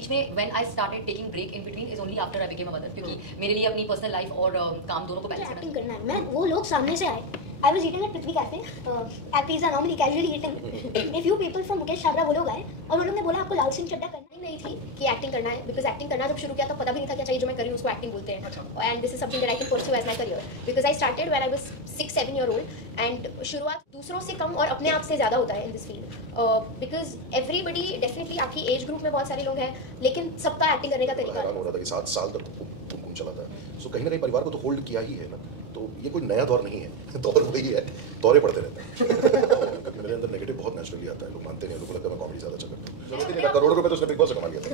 बीच में when I started taking break in between is only after I became a mother, क्योंकि मेरे लिए अपनी पर्सनल लाइफ और काम दोनों को बैलेंस एक्टिंग करना है। मैं वो लोग सामने से आए, I was eating at Prithvi cafe, at pizza normally casually eating. A few people from Mukesh Chhabra वो लोग आए और वो लोग ने बोला आपको लाल सिंह चड्ढा करना ही नहीं थी कि एक्टिंग करना है, बिकॉज एक्टिंग करना जब शुरू किया तो पता भी नहीं था क्या चाहिए जो मैं कर रही हूँ उसको एक्टिंग बोलते हैं, and this is something that I can pursue as my career because I started when I was 6-7 year old and शुरुआत दूसरों से कम और अपने आप से ज़्यादा होता है in this field, because everybody definitely आपकी एज ग्रुप में बहुत सारे लोग हैं लेकिन सबका एक्टिंग करने का तरीका हो रहा था कि 7 साल तक घूम चला था, सो कहीं ना कहीं परिवार को तो होल्ड किया ही है ना, तो ये कोई नया दौर नहीं है, दौर वही है, दौरे पड़ते रहते हैं। मेरे अंदर नेगेटिव बहुत नेचुरली आता है, लोग मानते नहीं, लोगों को लगता है मैं कॉमेडी ज़्यादा अच्छा करता हूँ, जरूरत ही नहीं, करोड़ों रुपए तो उसने बिग बॉस से कमा लिया था।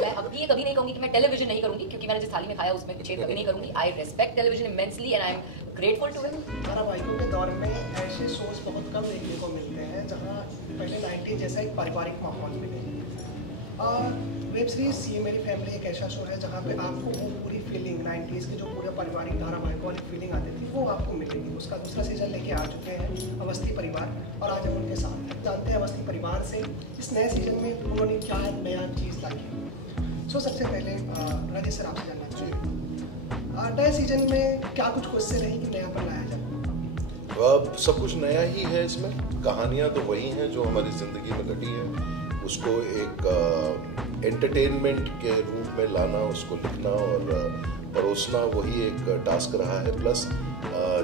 मैं अब ये कभी नहीं कहूँगी कि मैं टेलीविजन नहीं करूँगी, क्योंकि मैंने जिस थाली में खाया उसमें छेद कभी नहीं करूँगी। I respect television immensely and I am grateful to it. धारावाहिकों के दौर में ऐसे शोज बहुत कम देखने को मिलते हैं जहाँ पहले 90 जैसा एक पारिवारिक माहौल मिले। वेब सीरीज ये मेरी फैमिली एक ऐसा शो है जहाँ पे आपको वो पूरी फीलिंग 90s की जो पूरे पारिवारिक धारावाहिकों वाली फीलिंग आती थी वो आपको मिलेगी। उसका दूसरा सीजन लेके आ चुके हैं अवस्थी परिवार और आज हम उनके साथ जानते हैं अवस्थी परिवार से इस नए सीजन में उन्होंने क्या नया चीज़ लाई है। सो सबसे पहले राजेश सर आपसे जानना चाहिए नए सीजन में क्या कुछ क्वेश्चन रही कि नया पर लाया जाए? सब कुछ नया ही है इसमें, कहानियाँ तो वही हैं जो हमारी ज़िंदगी में घटी है, उसको एक एंटरटेनमेंट के रूप में लाना, उसको लिखना और परोसना वही एक टास्क रहा है। प्लस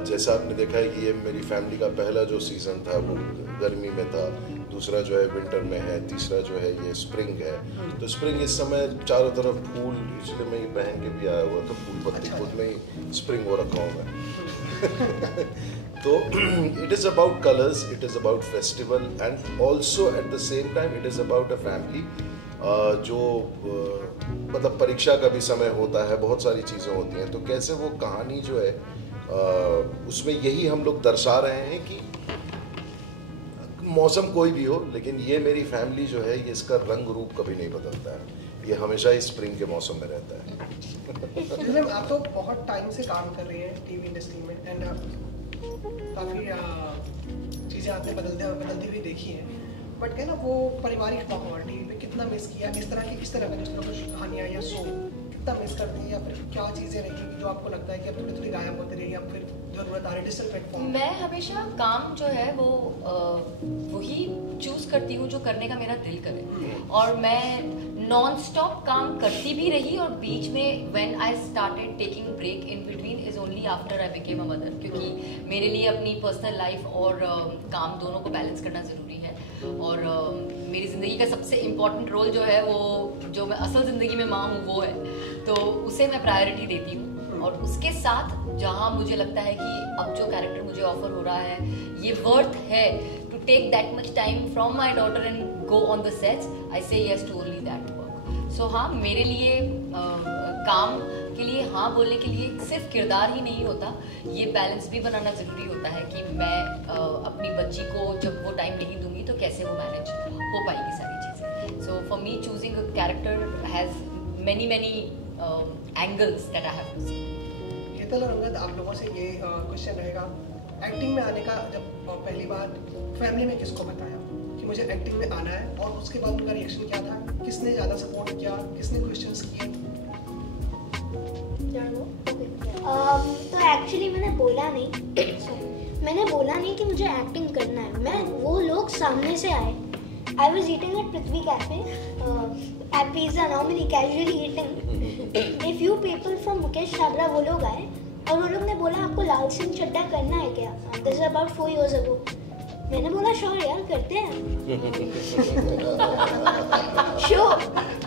जैसा आपने देखा है कि ये मेरी फैमिली का पहला जो सीज़न था वो गर्मी में था, दूसरा जो है विंटर में है, तीसरा जो है ये स्प्रिंग है। तो स्प्रिंग इस समय चारों तरफ फूल, इसलिए मैं ये पहन के भी आया हुआ था, फूल पत्ती खुद में ही स्प्रिंग हो रखा हूँ मैं। तो it is about colors, it is about festival and also at the same time it is about a family जो मतलब परीक्षा का भी समय होता है, बहुत सारी चीज़ें होती हैं, तो कैसे वो कहानी जो है उसमें यही हम लोग दर्शा रहे हैं कि मौसम कोई भी हो लेकिन ये मेरी फैमिली जो है ये इसका रंग रूप कभी नहीं बदलता है, ये हमेशा ही स्प्रिंग के मौसम में रहता है। आप तो बहुत टाइम से काम कर रही हैं टीवी इंडस्ट्री में एंड काफ़ी चीज़ें आपने बदलती हुई देखी हैं, बट क्या ना वो पारिवारिक माहौल टीवी पे कितना मिस किया, इस तरह का जिस तरह की कहानियाँ या शो कितना मिस करते हैं, या फिर क्या चीज़ें रही जो आपको लगता है कि अब थोड़ी थोड़ी गायब होती रही या फिर जरूरत आ रही डिजिटल प्लेटफॉर्म? मैं हमेशा काम जो है वो वही चूज करती हूँ जो करने का मेरा दिल करे, और मैं नॉन स्टॉप काम करती भी रही, और बीच में when I started taking break in between is only after I became a mother, क्योंकि मेरे लिए अपनी पर्सनल लाइफ और काम दोनों को बैलेंस करना ज़रूरी है। और मेरी ज़िंदगी का सबसे इम्पॉर्टेंट रोल जो है वो जो मैं असल ज़िंदगी में माँ हूँ वो है, तो उसे मैं प्रायोरिटी देती हूँ। और उसके साथ जहाँ मुझे लगता है कि अब जो कैरेक्टर मुझे ऑफर हो रहा है ये वर्थ है to take that much time from my daughter and go on the sets, I say yes to only that work. So हाँ, मेरे लिए काम के लिए हाँ बोलने के लिए सिर्फ किरदार ही नहीं होता, ये बैलेंस भी बनाना ज़रूरी होता है कि मैं अपनी बच्ची को जब वो टाइम नहीं दूंगी तो कैसे वो मैनेज हो पाएगी सारी चीज़ें। So for me choosing a character has many angles that I have to see. Hetal और अंगद, आप लोगों से ये क्वेश्चन रहेगा, एक्टिंग में आने का जब पहली बार फैमिली में किसको बताया कि मुझे एक्टिंग में आना है, और उसके बाद उनका रिएक्शन क्या था, किसने ज़्यादा सपोर्ट किया, किसने क्वेश्चंस किए? तो एक्चुअली मैंने बोला नहीं कि मुझे एक्टिंग करना है। मैं वो लोग सामने से आए, I was eating at Prithvi cafe, at pizza normally casually eating. A few people from Mukesh Chhabra वो लोग आए और वो लोग ने बोला आपको लाल सिंह चड्ढा करना है क्या? This is about 4 years ago. मैंने बोला श्योर यार करते हैं। श्योर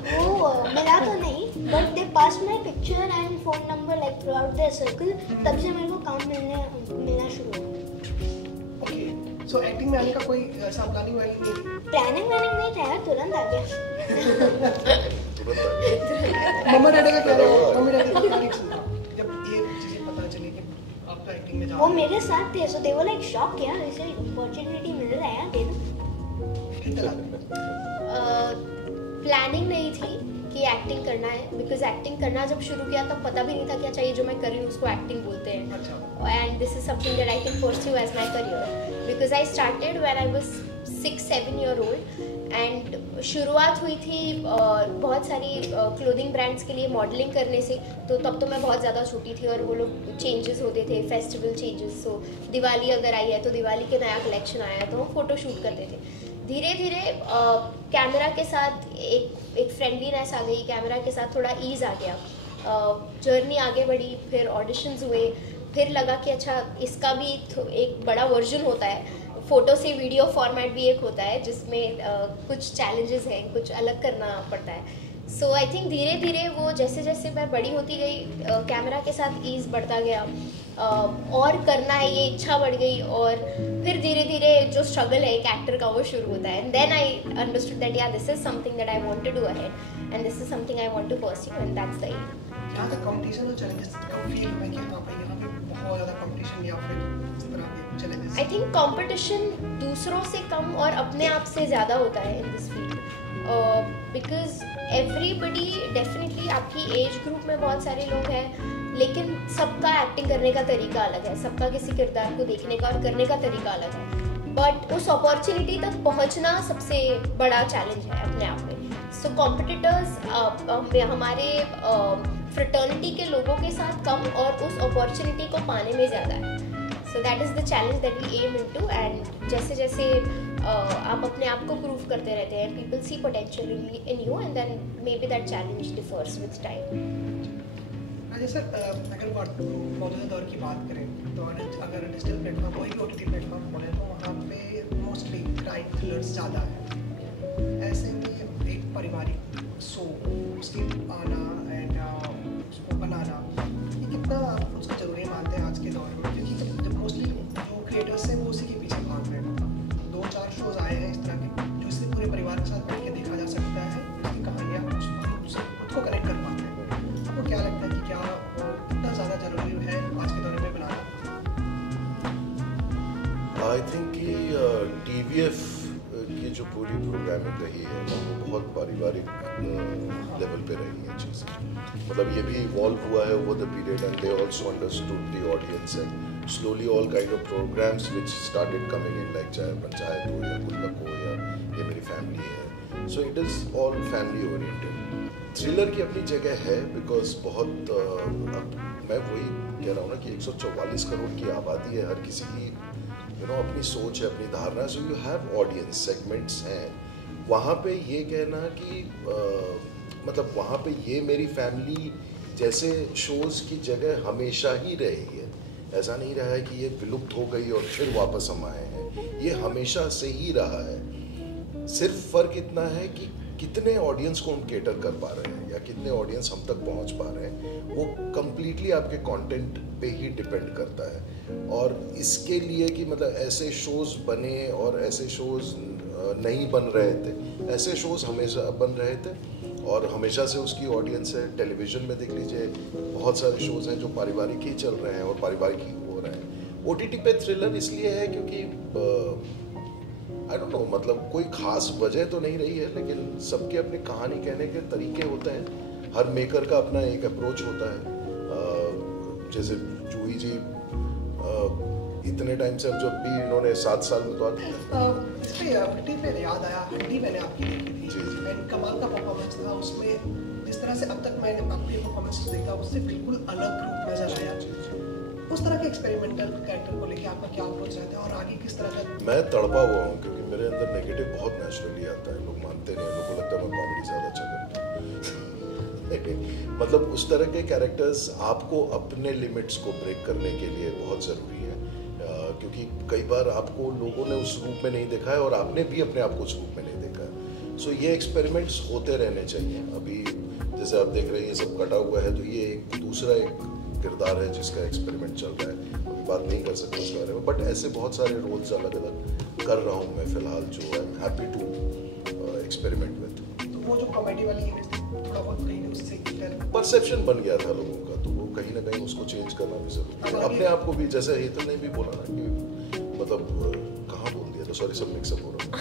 वो मिला तो नहीं, but they pass my picture and phone number like throughout their circle, तब से मेरे को काम मिलना शुरू हुआ। सो एक्टिंग में आने का कोई ऐसा प्लानिंग वाली नहीं? प्लानिंग नहीं था यार, तुरंत आ गया। मम्मा डैडी का क्या रहा? मम्मी डैडी का रिएक्शन था जब ये चीजें पता चली कि आपका एक्टिंग में जा? वो मेरे साथ थे, सो दे वर लाइक शॉक, यार इसे अपॉर्चुनिटी मिल रहा है यार, दे दो। कितना प्लानिंग नहीं थी कि एक्टिंग करना है, बिकॉज एक्टिंग करना जब शुरू किया तब पता भी नहीं था क्या चाहिए जो मैं कर रही हूँ उसको एक्टिंग बोलते हैं। अच्छा। And this is something that I can pursue as my career because I started when I was 6-7 year old and शुरुआत हुई थी बहुत सारी क्लोथिंग ब्रांड्स के लिए मॉडलिंग करने से। तो तब तो मैं बहुत ज़्यादा छोटी थी और वो लोग चेंजेस होते थे, फेस्टिवल चेंजेस। सो दिवाली अगर आई है तो दिवाली के नया कलेक्शन आया तो हम फोटो शूट करते थे। धीरे धीरे कैमरा के साथ एक फ्रेंडलीनेस आ गई, कैमरा के साथ थोड़ा ईज़ आ गया, जर्नी आगे बढ़ी। फिर ऑडिशंस हुए, फिर लगा कि अच्छा इसका भी एक बड़ा वर्जन होता है, फ़ोटो से वीडियो फॉर्मेट भी एक होता है जिसमें कुछ चैलेंजेस हैं, कुछ अलग करना पड़ता है। सो आई थिंक धीरे धीरे वो जैसे जैसे मैं बड़ी होती गई, कैमरा के साथ ईज़ बढ़ता गया, और करना है ये इच्छा बढ़ गई। और फिर धीरे धीरे जो स्ट्रगल है एक एक्टर का वो शुरू होता है। And then I understood that yeah this is something that I want to do ahead and this is something I want to pursue and that's the aim. यहाँ तक कंपटीशन और चैलेंजेस कब फील हुआ कि यहाँ पे बहुत ज़्यादा कंपटीशन या फिर इस तरह के चैलेंजेस? आई थिंक कंपटीशन दूसरों से कम और अपने आप से ज़्यादा होता है in this field, because everybody definitely आपकी एज ग्रुप में बहुत सारे लोग हैं, लेकिन सबका एक्टिंग करने का तरीका अलग है, सबका किसी किरदार को देखने का और करने का तरीका अलग है। बट उस अपॉर्चुनिटी तक पहुंचना सबसे बड़ा चैलेंज है अपने आप में। सो कॉम्पिटिटर्स हमारे फ्रेटर्निटी के लोगों के साथ कम और उस अपॉर्चुनिटी को पाने में ज़्यादा है। So that is the challenge that we am into. एंड जैसे जैसे आप अपने आप को प्रूव करते रहते हैं, people see potential in you and then maybe that challenge differs with time. अच्छा सर, अगर मौजूदा दौर की बात करें तो अगर डिजिटल प्लेटफॉर्म, कोई भी OTT प्लेटफॉर्म बोले तो वहाँ पे मोस्टली क्राइम थ्रिलर्स ज़्यादा है। ऐसे में एक पारिवारिक शो उसकी आना एंड उसको बनाना, ये कितना आप उसको ज़रूरी मानते हैं आज के दौर में? क्योंकि जब मोस्टली जो क्रिएटर्स हैं वो उसी के पीछे भाग रहे हैं। 2-4 शोज आए हैं इस तरह के जो इससे पूरे परिवार के साथ बैठ के देखा जा सकता है, उसकी कहानियाँ उससे खुद को कनेक्ट कर पाते हैं। आपको क्या लगता है कि क्या इतना ज़्यादा ज़रूरी है आज के दौर में बनाना? आई थिंक कि TVF की जो पूरी प्रोग्रामिंग रही है ना, वो बहुत पारिवारिक लेवल पे रही है चीज़ें। मतलब ये भी इवॉल्व हुआ है over the period and they also understood the audience and slowly all kind of programmes which started coming in, like चाहे पंचायत हो या गुल्लक हो या ये मेरी फैमिली है। So it is all family oriented. Thriller की अपनी जगह है बिकॉज बहुत अब मैं वही कह रहा हूँ ना कि 144 करोड़ की आबादी है, हर किसी की अपनी सोच है, अपनी धारणा। So you have audience segments हैं वहाँ पे। ये कहना कि मतलब वहाँ पे ये मेरी फैमिली जैसे शोज़ की जगह हमेशा ही रही है, ऐसा नहीं रहा है कि ये विलुप्त हो गई और फिर वापस हम आए हैं, ये हमेशा से ही रहा है। सिर्फ फ़र्क इतना है कि कितने ऑडियंस को हम केटर कर पा रहे हैं या कितने ऑडियंस हम तक पहुंच पा रहे हैं, वो कम्प्लीटली आपके कंटेंट पे ही डिपेंड करता है। और इसके लिए कि मतलब ऐसे शोज़ बने और ऐसे शोज़ नहीं बन रहे थे, ऐसे शोज़ हमेशा बन रहे थे और हमेशा से उसकी ऑडियंस है। टेलीविज़न में देख लीजिए बहुत सारे शोज़ हैं जो पारिवारिक ही चल रहे हैं और पारिवारिक ही हो रहे हैं। OTT पे थ्रिलर इसलिए है क्योंकि आई डोंट नो, मतलब कोई खास वजह तो नहीं रही है, लेकिन सबके अपनी कहानी कहने के तरीके होते हैं, हर मेकर का अपना एक अप्रोच होता है। जैसे जूही जी इतने टाइम से जब भी इन्होंने 7 साल में तो इस पे याद आया, हड्डी मैंने आपकी देखी थी एंड कमाल का परफॉर्मेंस था उसमें। जिस तरह से अब तक मैंने आपके परफॉर्मेंस देखा उससे बिल्कुल अलग रूप नजर आया। उस तरह के एक्सपेरिमेंटल कैरेक्टर को लेके आपका क्या अप्रोच रहता है और आगे किस तरह का? मैं तड़पा हुआ हूँ क्योंकि मेरे अंदर नेगेटिव बहुत नेचुरली आता है। लोग मानते नहीं, लोगों को लगता है मैं कॉमेडी ज़्यादा अच्छा करता हूँ। मतलब उस तरह के कैरेक्टर्स आपको अपने लिमिट्स को ब्रेक करने के लिए बहुत ज़रूरी है, क्योंकि कई बार आपको लोगों ने उस रूप में नहीं देखा है और आपने भी अपने आप को उस रूप में नहीं देखा है। सो ये एक्सपेरिमेंट्स होते रहने चाहिए। अभी जैसे आप देख रहे हैं ये सब कटा हुआ है, तो ये एक दूसरा एक किरदार है जिसका एक्सपेरिमेंट चल रहा है, अभी बात नहीं कर सकते उसके बारे में। बट ऐसे बहुत सारे रोल्स अलग अलग कर रहा हूँ मैं फिलहाल, जो I am happy to experiment with. तो वो जो कॉमेडी वाली इमेज थोड़ा बहुत कहीं उससे परसेप्शन बन गया था लोगों का, तो वो कहीं ना कहीं उसको चेंज करना भी जरूरी है। अपने आप को भी, जैसे हेतल ने भी बोला ना कि मतलब कहाँ बोल दिया, तो सॉरी सब मिक्सअप हो रहा है।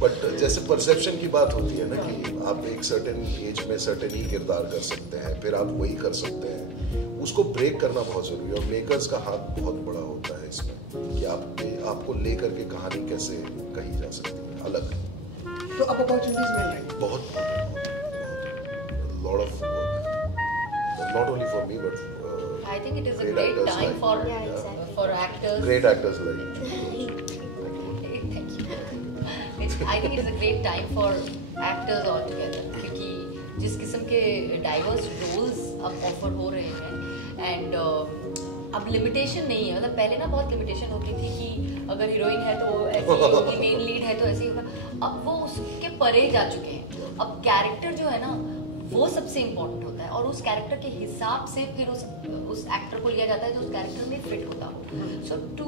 बट जैसे परसेप्शन की बात होती है ना कि आप एक सर्टेन एज में सर्टेन ही किरदार कर सकते हैं, फिर आप वही कर सकते हैं, उसको ब्रेक करना बहुत ज़रूरी है। और मेकर्स का हाथ बहुत बड़ा होता है इसमें कि आपको ले करके कहानी कैसे कही जा सकती है, अलग। तो अब अपॉर्चुनिटीज मिल रही हैं बहुत lot of not only for me but I think it is a great time for Yeah, exactly. for actors. great actors like Thank you. I think it's a great time for actors altogether क्योंकि जिस किस्म के diverse roles अब offer हो रहे हैं and अब limitation नहीं है, मतलब पहले ना बहुत लिमिटेशन होती थी कि अगर हीरोइन है तो ऐसी ही होगी, मेन लीड है तो ऐसे ही होगा। अब वो उसके परे जा चुके हैं। अब कैरेक्टर जो है ना वो सबसे इम्पोर्टेंट होता है और उस कैरेक्टर के हिसाब से फिर उस एक्टर को लिया जाता है जो उस कैरेक्टर में फिट होता हो। सो टू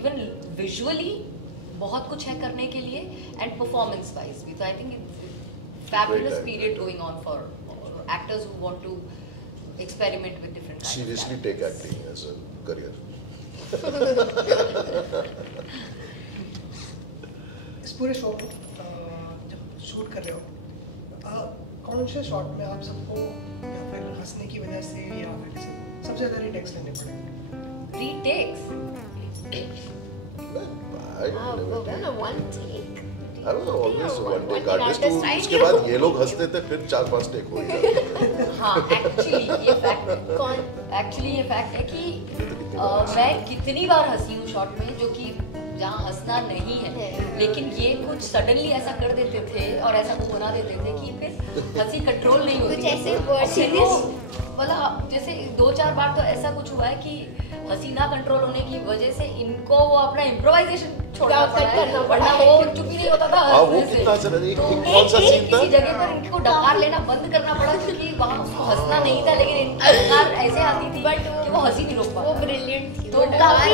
इवन विजुअली बहुत कुछ है करने के लिए एंड परफॉर्मेंस वाइज भी। तो I think it's fabulous period going on for actors who want to experiment with different kinds seriously of take acting as a career. इस पूरे शो को जब शूट कर रहे हो कौन से शॉट में आप सबको या फिर हंसने की वजह से या फिर सबसे ज़्यादा रीटेक्स लेने पड़े? retakes. one take. I was always Yeah, one take one artist. artist, तो I उसके knew. बाद ये लोग हंसते थे फिर 4-5 टेक हो गया। हाँ एक्चुअली ये फैक्ट कौन? एक्चुअली ये फैक्ट है कि मैं कितनी बार हंसी हूँ शॉट में जो कि जहाँ हंसना नहीं है, लेकिन ये कुछ सडनली ऐसा कर देते थे और ऐसा कुछ बना देते थे कि फिर हंसी कंट्रोल नहीं होती। कुछ ऐसे words फिर वो serious? मतलब जैसे 2-4 बार तो ऐसा कुछ हुआ है कि हंसी ना कंट्रोल होने की वजह से इनको वो अपना इम्प्रोवाइजेशन छोड़ना पड़ा है, वरना वो चुप ही नहीं होता था हाँ वो हंसने से। कितना अच्छा एक तो कौन सा सीन था? किसी जगह पर इनको डकार लेना बंद करना पड़ा क्योंकि वहाँ उसको हंसना नहीं था, लेकिन इनकी डकार ऐसे आती थी कि वो हंसी नहीं रोक वो पाता। ब्रिलियंट थी। तो काफी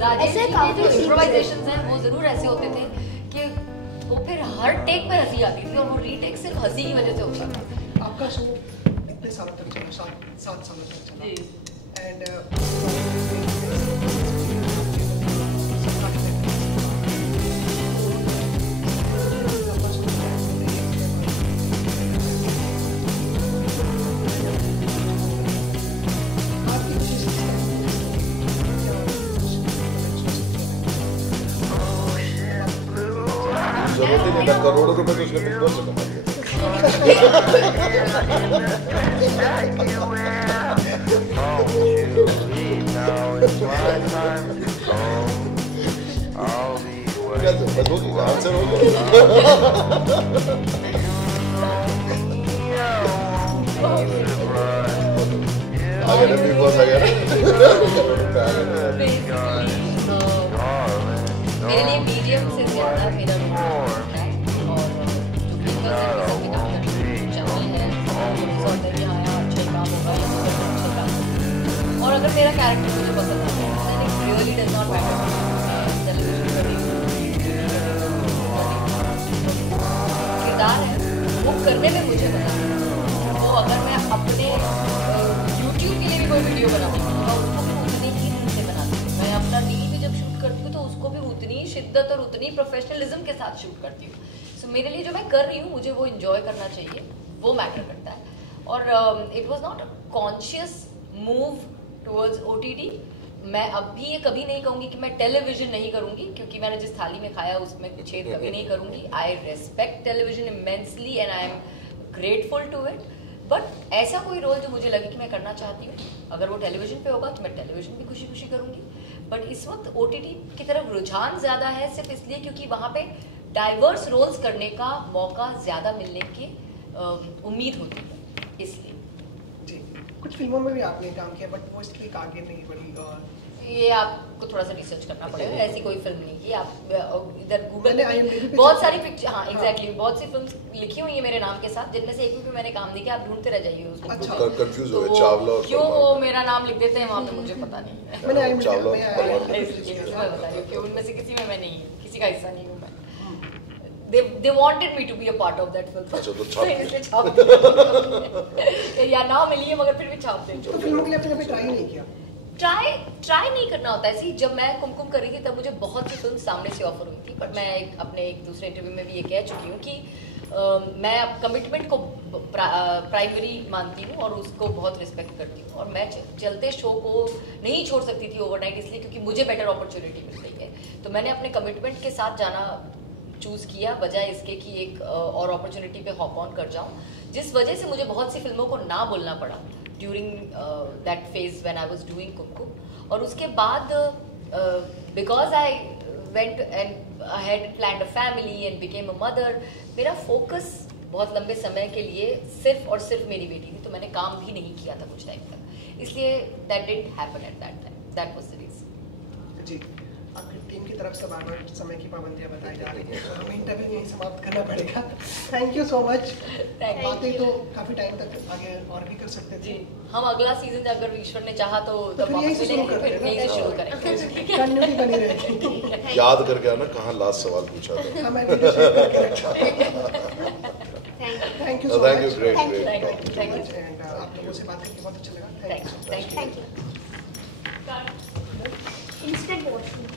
राजेश ऐसे जी के काफी जो scenes improvisations हैं वो जरूर ऐसे होते थे कि वो फिर हर टेक पे हंसी आती थी और वो रीटेक सिर्फ हंसी की वजह से होता था। आपका शो इतने सालों तक चला, 7 सालों तक चला एंड जरूरत ही नहीं था, करोड़ों रुपए तो उसने बिग बॉस से कमा लिया। क्या बस हो गया, आंसर हो गया। आ गया ना बिग बॉस आ गया ना। मेरे लिए मीडियम से ज्यादा मेरा रोल है और जो फिंगर्स हैं वो सब भी काम करते हैं, चैनल है सॉर्ट है कि हाँ यार अच्छा काम होगा या फिर अच्छा काम होगा। और अगर मेरा कैरेक्टर मुझे पसंद आता है then it really does not matter television कर रही हूँ किरदार है वो करने में मुझे मजा आता है। तो अगर मैं अपने यूट्यूब के लिए भी कोई वीडियो बनाऊँगी तो उसको भी उतनी ही ढंग से बनाती हूँ। मैं अपना नींद भी जब शूट करती हूँ तो उसको भी उतनी शिद्दत और उतनी प्रोफेशनलिज्म के साथ शूट करती हूँ। सो मेरे लिए जो मैं कर रही हूँ मुझे वो इंजॉय करना चाहिए, वो मैटर करता है। और it was not a conscious move towards OTT। मैं अब भी ये कभी नहीं कहूँगी कि मैं टेलीविजन नहीं करूँगी क्योंकि मैंने जिस थाली में खाया उसमें छेद कभी नहीं करूँगी। I respect television immensely and I am grateful to it. But ऐसा कोई रोल जो मुझे लगे कि मैं करना चाहती हूँ, अगर वो टेलीविजन पे होगा तो मैं टेलीविजन भी खुशी खुशी करूँगी। बट इस वक्त OTT की तरफ रुझान ज़्यादा है सिर्फ इसलिए क्योंकि वहाँ पे डाइवर्स रोल्स करने का मौका ज़्यादा मिलने की उम्मीद होती है, इसलिए। जी कुछ फिल्मों में भी आपने काम किया बट वो इसलिए आगे नहीं बढ़ी और ये आपको थोड़ा सा रिसर्च करना पड़ेगा, ऐसी कोई फिल्म नहीं की। आप इधर गूगल मैंने पे IMDb पे बहुत check सारी किया। पिक्चर, हाँ एग्जैक्टली बहुत सी फिल्म लिखी हुई है मेरे नाम के साथ जिनमें से एक भी मैंने काम नहीं किया। आप ढूंढते रह जाइए उसको। अच्छा। कंफ्यूज तो हो गए वो चावला और क्यों सलमान। वो मेरा नाम लिख देते हैं वहाँ पे मुझे पता नहीं है। मैंने चावला मैं सलमान। इसलिए मैं बता रही हूँ कि उनमें से किसी में मैं नहीं हूँ, किसी का हिस्सा नहीं हूँ मैं। They wanted me to be a part of that film. अच्छा, तो छाप दिया। इसलिए छाप दिया। या ना मिली है मगर फिर भी छाप देंगे। तो फिल्मों के लिए आपने कभी ट्राई नहीं किया? ट्राई नहीं करना होता ऐसी। जब मैं कुमकुम कर रही थी तब मुझे बहुत सी फिल्म सामने से ऑफर हुई थी, बट मैं अपने एक दूसरे इंटरव्यू में भी ये कह चुकी हूँ कि मैं अब कमिटमेंट को प्राइमरी मानती हूँ और उसको बहुत रिस्पेक्ट करती हूँ, और मैं चलते शो को नहीं छोड़ सकती थी ओवरनाइट, इसलिए क्योंकि मुझे बेटर अपॉर्चुनिटी मिल गई है। तो मैंने अपने कमिटमेंट के साथ जाना चूज़ किया, बजाय इसके कि एक और अपॉर्चुनिटी पे हॉप ऑन कर जाऊँ, जिस वजह से मुझे बहुत सी फिल्मों को ना बोलना पड़ा during that phase when I was doing Kumkum. और उसके बाद because I went and I had planned a family and became a mother, मेरा फोकस बहुत लंबे समय के लिए सिर्फ और सिर्फ मेरी बेटी थी, तो मैंने काम भी नहीं किया था कुछ टाइम तक, इसलिए that didn't happen at that time, that was the reason. जी, आपकी टीम की तरफ से बार-बार समय की पाबंदियां बताई जा रही हैं, तो हमें इंटरव्यू यहीं समाप्त करना पड़ेगा। Thank you so much. बातें तो काफी टाइम तक आगे और भी कर सकते थे। हम अगला सीजन अगर ईश्वर ने चाहा तो यहीं से शुरू करेंगे। कंटिन्यूटी बनी रहेगी। याद करके आना कहाँ लास्ट सवाल पूछा था। हाँ, मैं वीडियो शेयर करके रखा। Thank you so much. Thank you, great Thank you. And आप लोगों से बात करके बहुत अच्छा लगा। Thank you. Thank you. Instant watch.